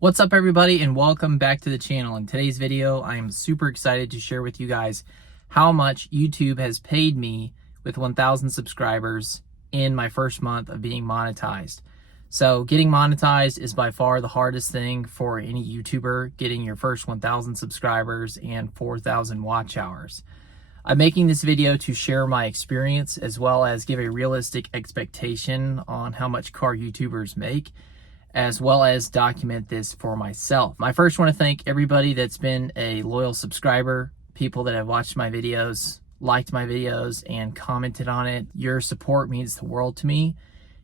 What's up everybody, and welcome back to the channel. In today's video, I am super excited to share with you guys how much YouTube has paid me with 1,000 subscribers in my first month of being monetized. So getting monetized is by far the hardest thing for any YouTuber, getting your first 1,000 subscribers and 4,000 watch hours. I'm making this video to share my experience as well as give a realistic expectation on how much car YouTubers make, as well as document this for myself. I first want to thank everybody that's been a loyal subscriber, people that have watched my videos, liked my videos, and commented on it. Your support means the world to me,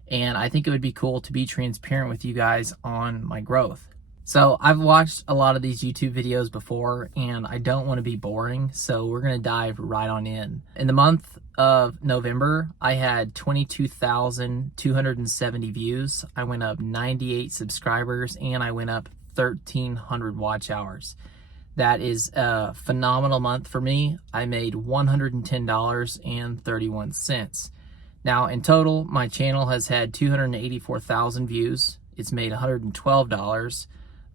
and I think it would be cool to be transparent with you guys on my growth. So I've watched a lot of these YouTube videos before, and I don't want to be boring, so we're going to dive right on in. In the month of November, I had 22,270 views. I went up 98 subscribers, and I went up 1,300 watch hours. That is a phenomenal month for me. I made $110.31. Now, in total, my channel has had 284,000 views. It's made $112.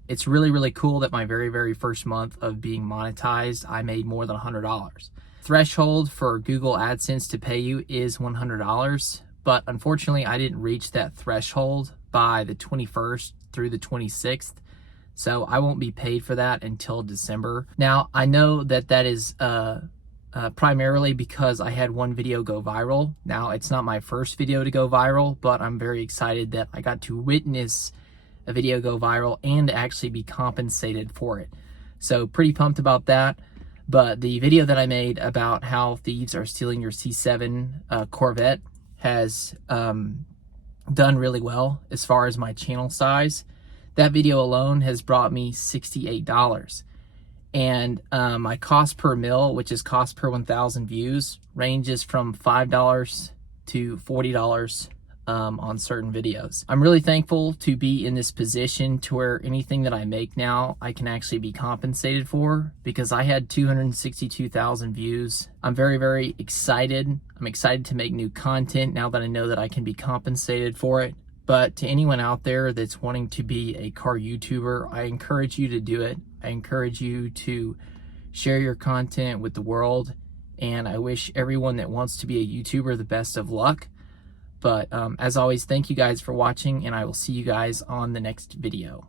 It's really cool that my very first month of being monetized, I made more than $100. Threshold for Google AdSense to pay you is $100, but unfortunately I didn't reach that threshold by the 21st through the 26th, so I won't be paid for that until December. Now, I know that is primarily because I had one video go viral. Now, it's not my first video to go viral, but I'm very excited that I got to witness a video go viral and actually be compensated for it. So pretty pumped about that. But the video that I made about how thieves are stealing your C7 Corvette has done really well as far as my channel size. That video alone has brought me $68. And my cost per mil, which is cost per 1,000 views, ranges from $5 to $40 on certain videos. I'm really thankful to be in this position to where anything that I make now, I can actually be compensated for, because I had 262,000 views. I'm very excited. I'm excited to make new content now that I know that I can be compensated for it. But to anyone out there that's wanting to be a car YouTuber, I encourage you to do it. I encourage you to share your content with the world, and I wish everyone that wants to be a YouTuber the best of luck. But as always, thank you guys for watching, and I will see you guys on the next video.